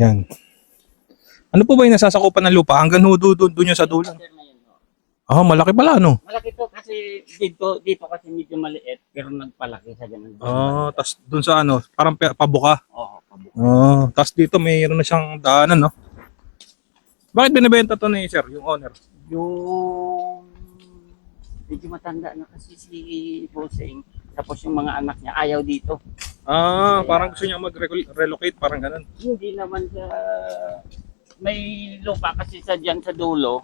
Yan. Ano po ba yung nasasakupan ng lupa? Hanggang doon yung sa dulo. Ah, malaki pala, ano? Malaki to kasi dito kasi medyo maliit pero nagpalaki sa ganun. Ah, tas doon sa ano, parang pabuka. Oo, pabuka. Ah, tas dito mayroon na siyang daanan, no? Bakit binibenta to ni sir, yung owner? Yung medyo matanda na kasi si Bossing. Tapos yung mga anak niya ayaw dito. Ah, parang gusto niya mag-relocate, parang ganun. Hindi naman siya may lupa kasi sa dyan sa dulo.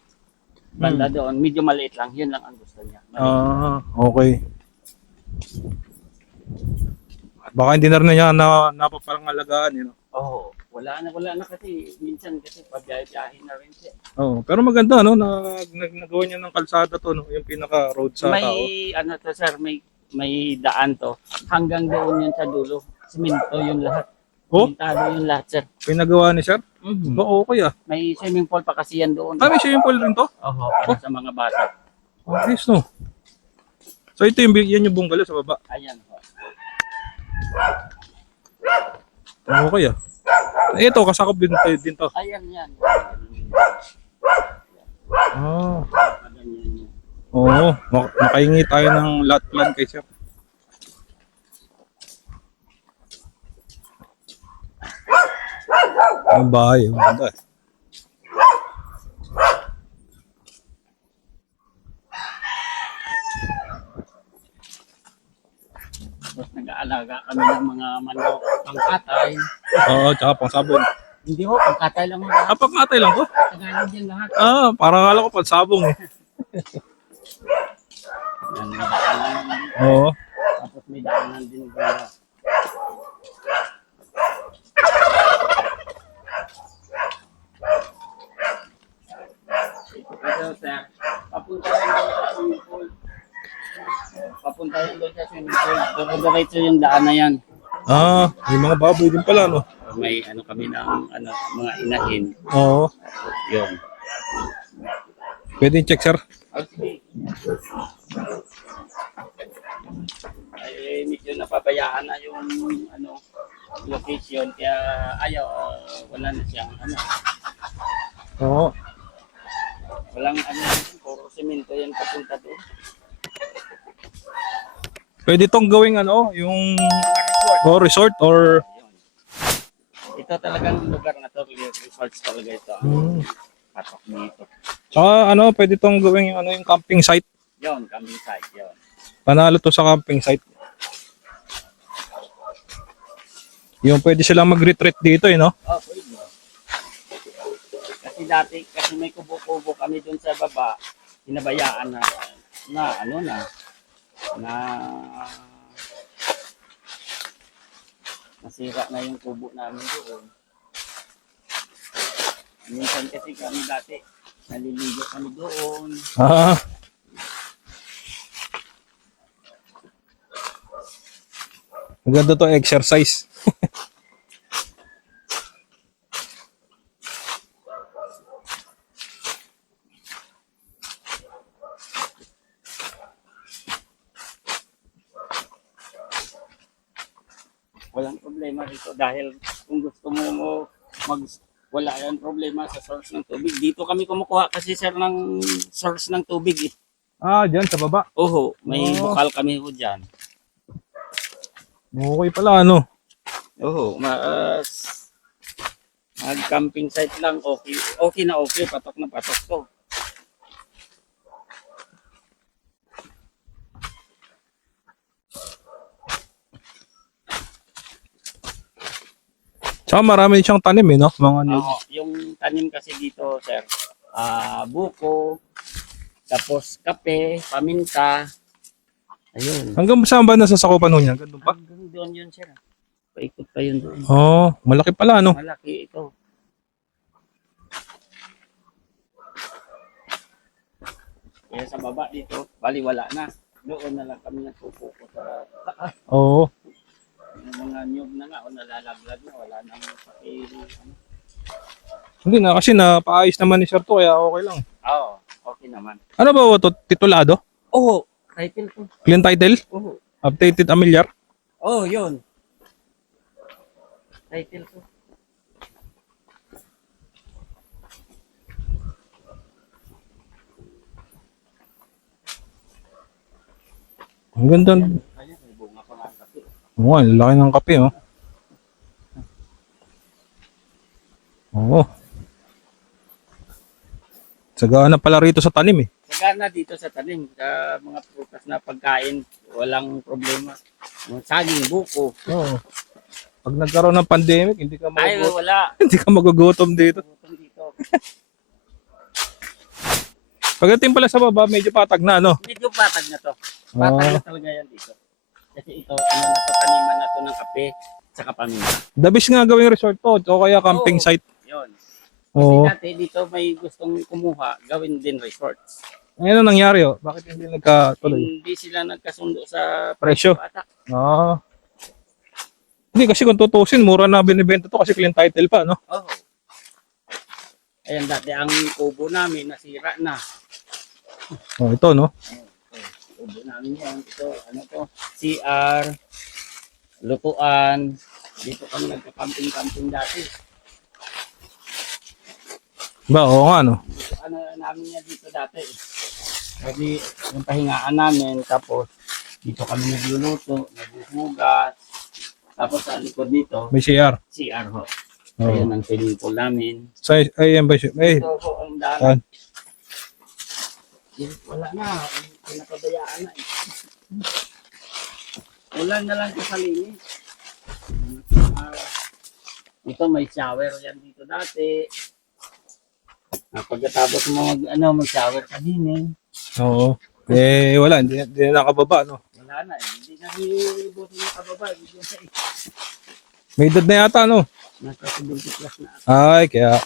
Banda doon, medyo maliit lang. Yun lang ang gusto niya. Ah, okay. Baka hindi na rin niya napaparangalagaan, yun. Oo, wala na kasi minsan kasi pagbiyahe na rin siya. Oo, pero maganda, no? Nagawa niya ng kalsada to, no? Yung pinaka-road sa May tao. ano to sir, may daan to. Hanggang doon yun sa dulo. Simento yung lahat. Oh? Simentado yung lahat sir. Pinagawa ni sir? Mhm. Oo, okay ah. May swimming pool pa kasi yan doon. Ah, may swimming pool rin to? Oo, para sa mga bata. Okay, no? So ito yan yung bungalow sa baba. Ayan ho. Okay ah. Ito, kasakop din to. Ayan yan. Ah, Ganyan yan. oo. Makahingi tayo ng lot plan kay sir. Ang bahay, ang ganda. Tapos nag-aalaga kami ng mga manok, pangkatay. Oo, tsaka pang sabon. Hindi ho, pangkatay lang ho. Ah, pangkatay lang to? Tagalog din lahat. Ah, parang akala ko pang sabong eh. Yan, may daanan. Oo. Tapos may daanan din ganda. Ito sir, papunta rin doon sa swimming pool. Papunta rin doon sa swimming pool. Diretso yung daan na yan. Ah, may mga baboy din pala, no? May ano kami ng ano, mga inahin. Oo. Yun. Pwede check, sir? Okay. Ay, medyo napabayaan na yung ano location kaya ayaw wala na siyang ano Oo. walang ano puro semento yan papunta doon. Pwede tong gawing ano, yung resort or Ito talagang lugar na to, resorts talaga ito. Hmm. Patok dito. Tsaka ano, pwede tong gawing ano, yung camping site. Yon, camping site yon. Panalo to sa camping site. Yung pwede silang mag-retreat dito, eh, no? Oh, pwede. Kasi dati, kasi may kubo-kubo kami dun sa baba, hinabayaan na ano na nasira na yung kubo namin doon. Minsan kasi kami dati, naliligo kami doon. Ah. Maganda to exercise. Walang problema dito dahil kung gusto mo wala yan problema sa source ng tubig. Dito kami kumukuha kasi sir ng source ng tubig eh. Ah, dyan sa baba. Oho, may Oh. bukal kami ho dyan. Okay pala, ano? Oho, mag-camping site lang, okay na okay, patok na patok to. Tsaka marami siyang tanim, eh, no? Mga ano. Oo, yung tanim kasi dito, sir, buko, tapos kape, paminta, ayun. Hanggang saan ba nasasakupan ho niya? Hanggang doon pa? Hanggang doon yun, sir. Paikot pa yun doon. Oh, malaki pala, ano? Malaki ito. Kaya sa baba dito, bali wala na. Doon na lang kami nagpupuko sa taas. Oo. Yung mga nyug na nga o nalalaglag na, wala nang paki. Hindi na, kasi napaayos naman ni sir to, kaya okay lang. Oo, okay okay naman. Ano ba ito? Titulado? Oo, title ko. Clean title? Oo. Updated amilyar? Oo, yun. Title ko. Ang ganda. Ayan, may bunga pa nga kasi. Oo, ang laki ng kape, oh. Oo. Sagana pala rito sa tanim, eh. Sagana dito sa tanim, sa mga prutas na pagkain, walang problema. Yung saging, buko. Oo. Pag nagkaroon ng pandemic, hindi ka Ay, magugutom, wala. hindi ka magugutom dito. Gutom dito. Pagdating pala sa baba, medyo patag na, no? Medyo patag na to. Patag na talaga yan dito. Kasi ito, ano na to, taniman na to ng kape, saka paminta. Dabis nga gawing resort to, o kaya camping Oo. site. Yun. Kasi Oo. dati dito may gustong kumuha, gawin din resorts. Ngayon ang nangyari, oh. Bakit hindi nagkatuloy? Hindi sila nagkasundo sa Presyo. ata. Ah. Hindi, kasi kung tutusin, mura na binibenta to kasi clean title pa, no? Oo. Ayan, dati ang kubo namin nasira na. Oh, ito, no? Kubo namin yan. Ito, ano to? CR, lutuan. Dito kami nagka-camping-camping dati. Ba, oo nga, no? Dito, ano namin yan dito dati. Kasi yung pahingaan namin, tapos dito kami nagluluto, naghuhugas. Tapos sa likod dito, May CR. CR ho. Oo. Ayan ang swimming pool namin. Ay, yan ba siya? Ay, Ito ho ang saan? daan. Wala na. Pinapabayaan na eh. Wala na lang sa linis. Ito may shower yan dito dati. Pagkatapos mo mag-shower kanina. Oo. Eh, wala. Hindi na nakababa, no? Wala na eh. Hindi na hibutin yung kababa. Hindi na eh. May edad na yata, no? Nasa 70 plus na. Ay, kaya.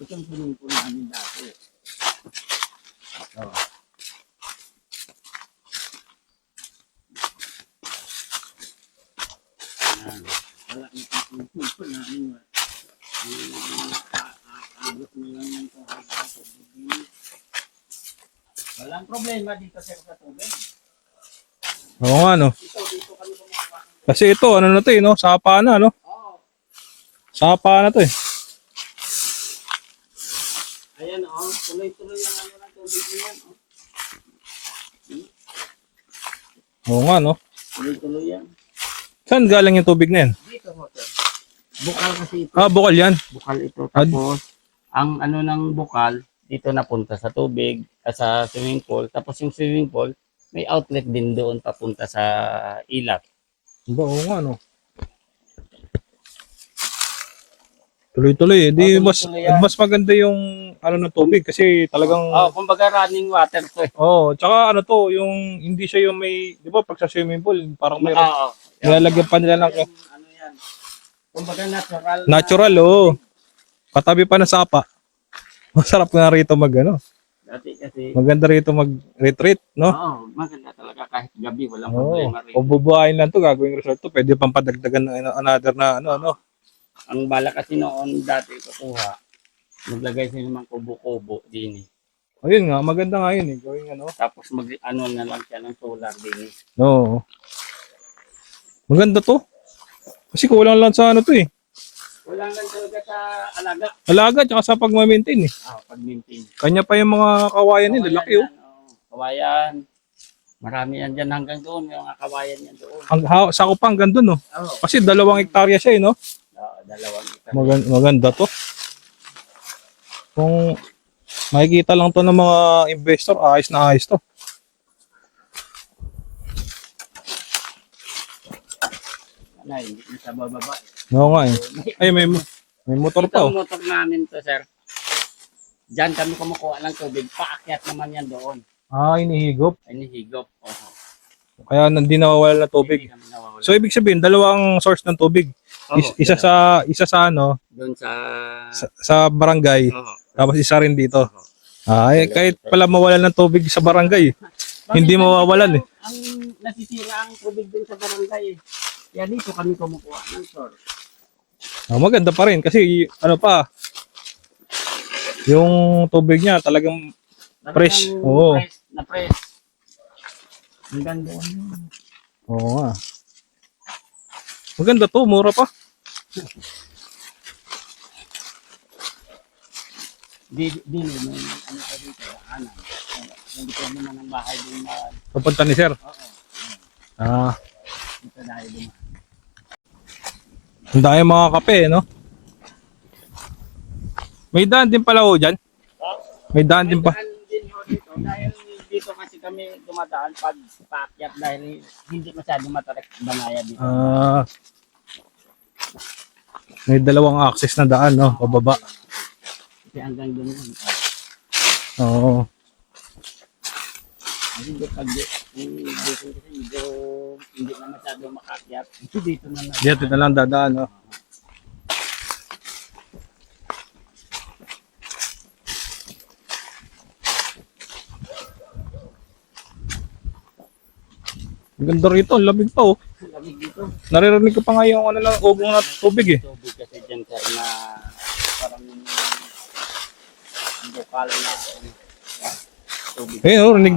Ito ang swimming pool namin dati. Ito. Ayan. Wala na ang swimming pool namin. Agos na lang ng tubig. Walang problema dito sa tubig. Oo nga, no? Dito kami kumukuha. Kasi ito, ano na to, eh, no? Sapa na, no? Oo. Sapa na to, eh. Ayan oh, tuloy-tuloy ang ano ng tubig niyan. Oh. Oo nga, no? Tuloy-tuloy yan. Saan galing yung tubig na yan? Dito ho, sir. Bukal kasi ito. Ah, bukal yan. Bukal ito. Tapos, ang ano ng bukal, dito napunta sa tubig, sa swimming pool. Tapos yung swimming pool, may outlet din doon papunta sa ilat. Ba, oo nga, no? Tuloy-tuloy, eh. Di, tuloy-tuloy yan. mas maganda yung, ano, ng tubig kasi talagang, Oh, kumbaga running water to eh. oh, tsaka ano to, yung, hindi siya yung may, di ba, pag sa swimming pool, parang may, Oo. nilalagyan pa nila ng, Ano yan? Kumbaga natural. natural, oh. Katabi pa ng sapa. Masarap nga rito mag, ano, Dati kasi, maganda rito mag-retreat, no? oo, maganda talaga kahit gabi, walang Oo. problema rin. Kung bubuhayin lang to, gagawing resort to, pwede pang padagdagan ng another na, ano. Ang bala kasi noon dati kukuha, maglagay sila ng kubo-kubo din eh. Ayun nga, maganda nga yun, eh. Gawing, ano. Tapos ano na lang siya ng solar din eh. Oo. Maganda to. Kasi kulang lang sa ano to, eh. Wala lang talaga sa alaga. Alaga, tsaka sa pag-maintain, eh. Pag-maintain. Kanya pa yung mga kawayan nila, laki, oh. Kawayan. Marami yan dyan hanggang doon, yung mga kawayan yan doon. Sako pa hanggang dun, no? Oo. Kasi 2 hektarya siya, eh, no? Dalawang ita. Maganda to. Kung makikita lang to ng mga investor, ayos na ayos to. Hindi na sa bababa. Oo nga, eh. Ay, may motor Ito pa, oh. ang motor namin to, sir. Diyan kami kumukuha ng tubig. Paakyat naman yan doon. Ah, inihigop. Ay, nihigop. Kaya hindi nawawala ng tubig. Hindi kami nawawala. So, ibig sabihin, 2 source ng tubig. Isa sa ano, doon sa barangay, Oo. tapos isa rin dito. Ay, kahit pala mawalan ng tubig sa barangay, hindi mawawalan, eh. Ang nasisira ang tubig doon sa barangay eh. Kaya dito kami kumukuha ng source. Maganda pa rin kasi ano pa, yung tubig niya talagang Fresh, Talagang oo. Fresh, na fresh. Ang ganda. Oo nga. Maganda to, mura pa. Di may ano pa dito, anan. Hindi ko naman ang bahay din na, Papunta ni sir. oo, Ah, dito dahil din. ang dami mga kape, no? May daan din pala ho dyan. May daan din pa. Daan din ho dito, dahil dito kasi kami dumadaan pag paakyat dahil hindi masyado matarik banaya dito. Ah, may dalawang access na daan, no? Pababa. Kasi hanggang doon yun. Oo. Kasi dito pag dito kasi medyo hindi na masyado makakyat. Dito na lang. Dito na lang dadaan, no? Ang ganda rito, ang lamig pa, oh. Lamig dito. Naririnig ko pa nga yung ano lang, ugong na tubig, eh. Tubig kasi dyan sir na parang lokal na tubig. Eh, oh, rinig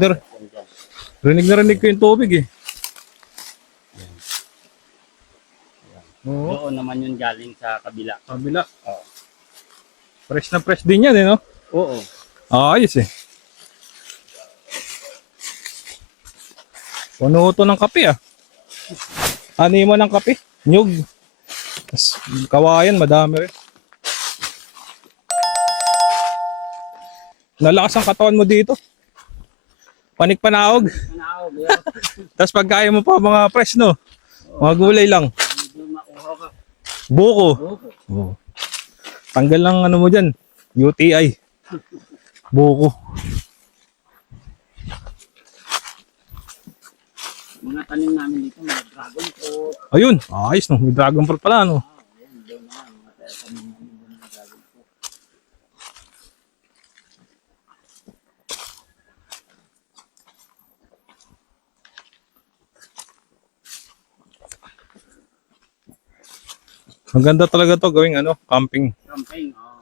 ko yung tubig, eh. Oo, Doon naman yung galing sa kabila. kabila. Oo. Fresh na fresh din yan, eh, no? Oo. Ayos, eh. Puno to ng kape, ah. Ano mo ng kape? Nyug. Tas, kawayan, madami rin. Nalakas ang katawan mo dito. Panik-panaog. Manaog. Tapos pagkain mo pa mga fresh, no? Mga gulay lang. Medyo mauhaw ka. Buko. Oo. Oh. Tanggal lang ano mo dyan. UTI. Buko. Mga tanim namin dito, mga dragon fruit. Ayun. Ayos, no? May dragon fruit pala, no? Ayan, doon na. Mga tanim namin doon mga dragon fruit. Maganda talaga to gawing ano, camping. Camping, oh.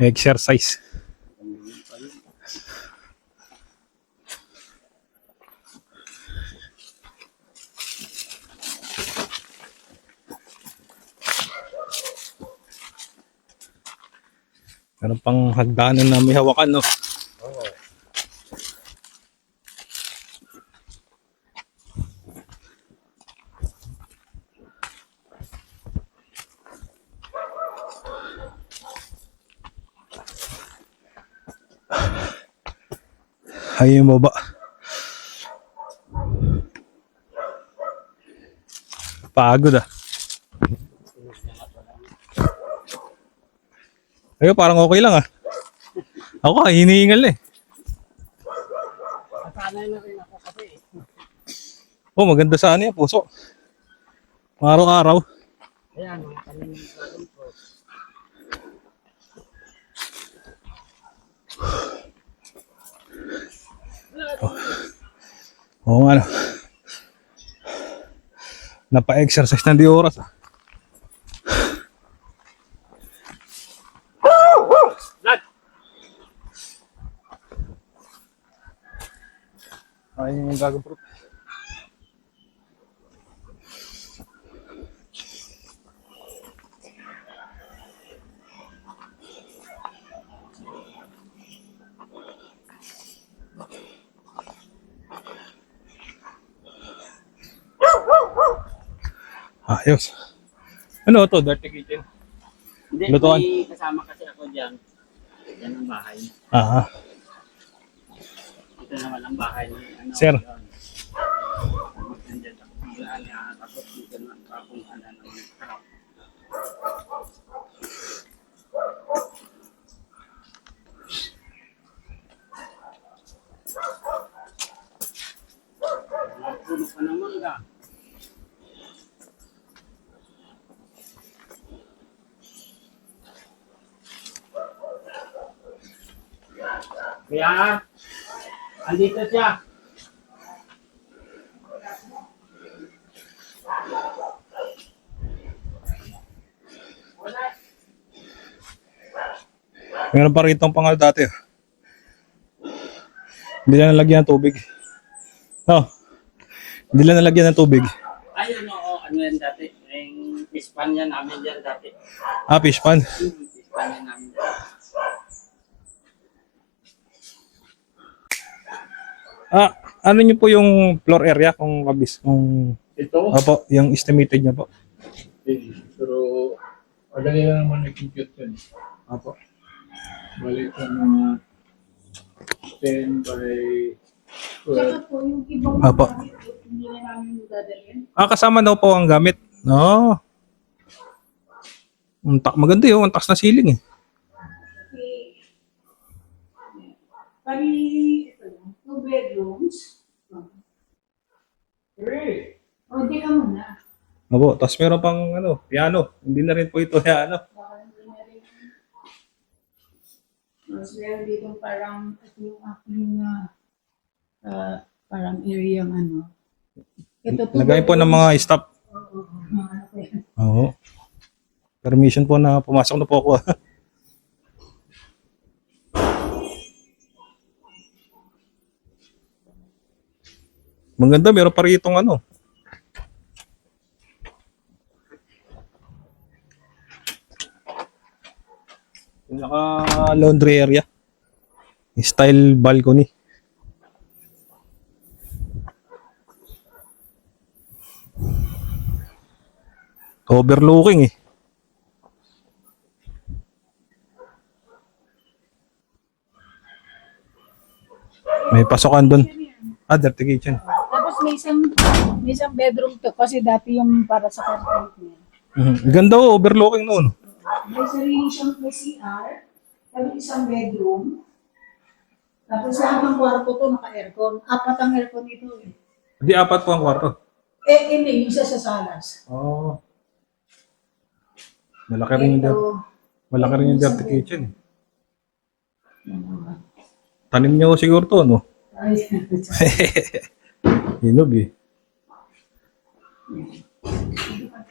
Exercise. Meron pang hagdanan na may hawakan, no? Oo. Ayun yung baba. Pagod, ah. Ayun, parang okay lang, ah. Ako, hinihingal, eh. Nasanay na rin ako kasi. Oh, maganda sana yan, puso. Araw-araw. Ayan, mga tanim ng dragon fruit. Oo nga, no. Napa-exercise na di oras, ah. Lad! Ayun yung dragon fruit. Ayos. Ano to? Dirty kitchen. Hindi, Lutuan. may kasama kasi ako dyan. Yan ang bahay. Ah, Ito naman ang bahay ni ano. Sir. Yun. Tapos nandyan ako. Tapos dito naman kung ano naman. Puno pa ng mangga. Kaya, andito siya. Wala Meron pa rito ang pangal dati. Hindi na nalagyan ng tubig. Oh, hindi na nalagyan ng tubig. Ayun, oo, ano yan dati? Yung fish pan yan namin dyan dati. Fish pan. Fish pan yan namin dyan. Ano nyo po yung floor area kung kabis? Kung... Ito, Opo, yung estimated nyo po. pero madali lang naman i-compute yun. Opo. Balik ka mga 10 by 12. Po, yung ibang Apo. gamit, hindi na namin dadalhin. Kasama daw po ang gamit. No. Maganda yun, ang taas na ceiling eh. Bali, ito lang, 2 bedrooms. O, di ka muna. Opo, tapos meron pang piano. Hindi na rin po ito piano. Baka hindi na rin. Mas meron dito parang, ito yung aking, parang area ng ano. Ito, Lagay po ng mga staff. mga ano po yan. Oo. Permission po na pumasok na po ako. Maganda, meron pa rito Naka laundry area. Style balcony. Overlooking eh. May pasokan doon. Dirty kitchen. Tapos may isang bedroom to kasi dati yung para sa content niya. Ganda overlooking noon. May sarili siyang CR, tapos isang bedroom. Tapos lahat ng kwarto to naka-aircon. 4 ang aircon dito eh. Hindi, 4 po ang kwarto. Hindi, yung isa sa salas. Oh. Malaki rin yung dirty kitchen. Tanim niyo siguro to, no? Ay, Hinog eh.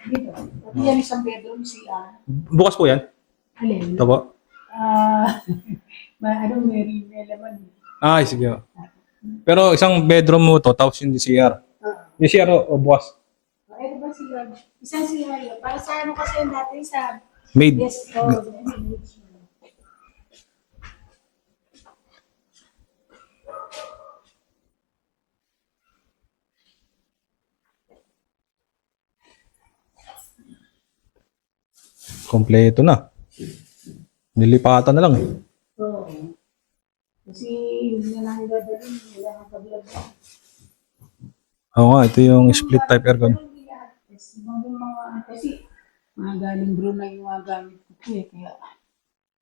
dito. Tapos yan isang bedroom CR. Bukas po yan. Alin? Ito po. May laman. Ay, sige. Pero isang bedroom mo to, tapos yung CR. Yung CR bukas. Ito ba CR? Isang CR yun. Para sa ano kasi yung dati sa Made. yes, Kompleto na. Nilipatan na lang eh. Oo. Kasi hindi na namin dadalhin. Wala nang pag-vlog. Oo nga, ito yung split type aircon. Kasi mga galing Brunei yung mga gamit ko po eh. Kaya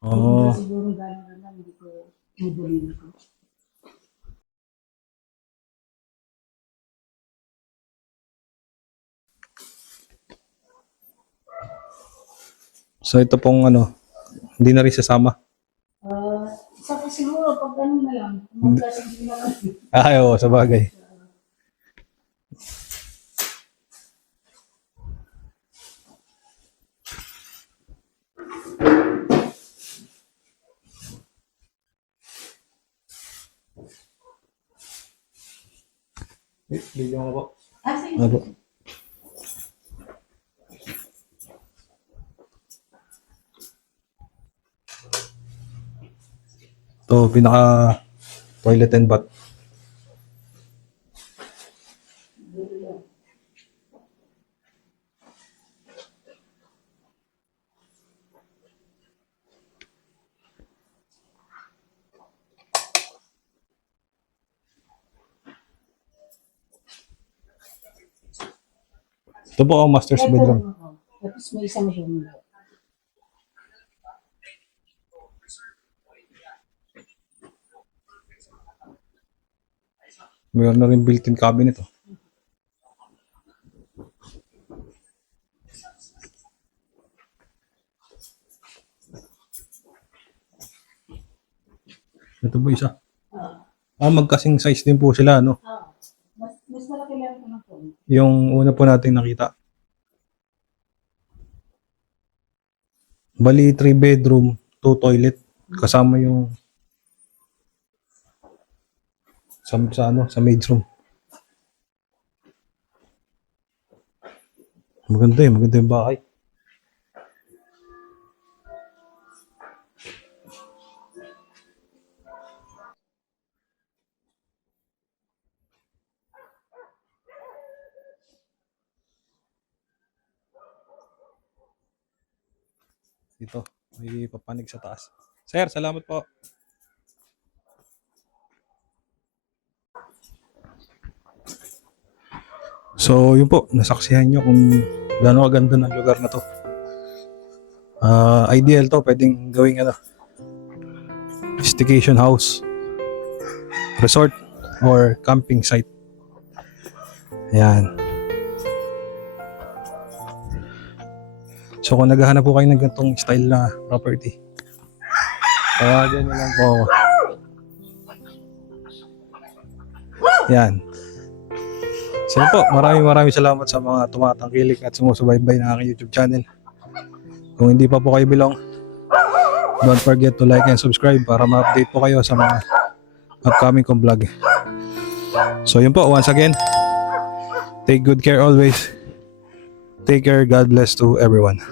Oo. siguro galing na lang hindi ko mudulin ko. So ito pong hindi na rin sasama. Isa pa siguro pag ano na lang. Magkasing na lang. Ay, oo, sa bagay. Video mo po. Sige. Ano po? Ito, pinaka toilet and bath. Ito po ang master's bedroom. Tapos may isang room. Mayroon na rin built-in cabinet. Ito po isa. Magkasing size din po sila, no? Mas malaki lang ito na po. Yung una po natin nakita. Bali, 3 bedroom, 2 toilet. Kasama yung sa maid's room. Maganda yung bahay. Dito, may papanig sa taas. Sir, salamat po. So, yun po, nasaksihan nyo kung gaano kaganda ng lugar na to. Ideal to, pwedeng gawing staycation house, resort, or camping site. Ayan. So, kung naghahanap po kayo ng ganitong style na property, tawagan nyo lang po ako. Yan. So yun po, maraming salamat sa mga tumatangkilik at sumusubaybay ng aking YouTube channel. Kung hindi pa po kayo bilong, don't forget to like and subscribe para ma-update po kayo sa mga upcoming kong vlog. So yun po, once again, take good care always. Take care, God bless to everyone.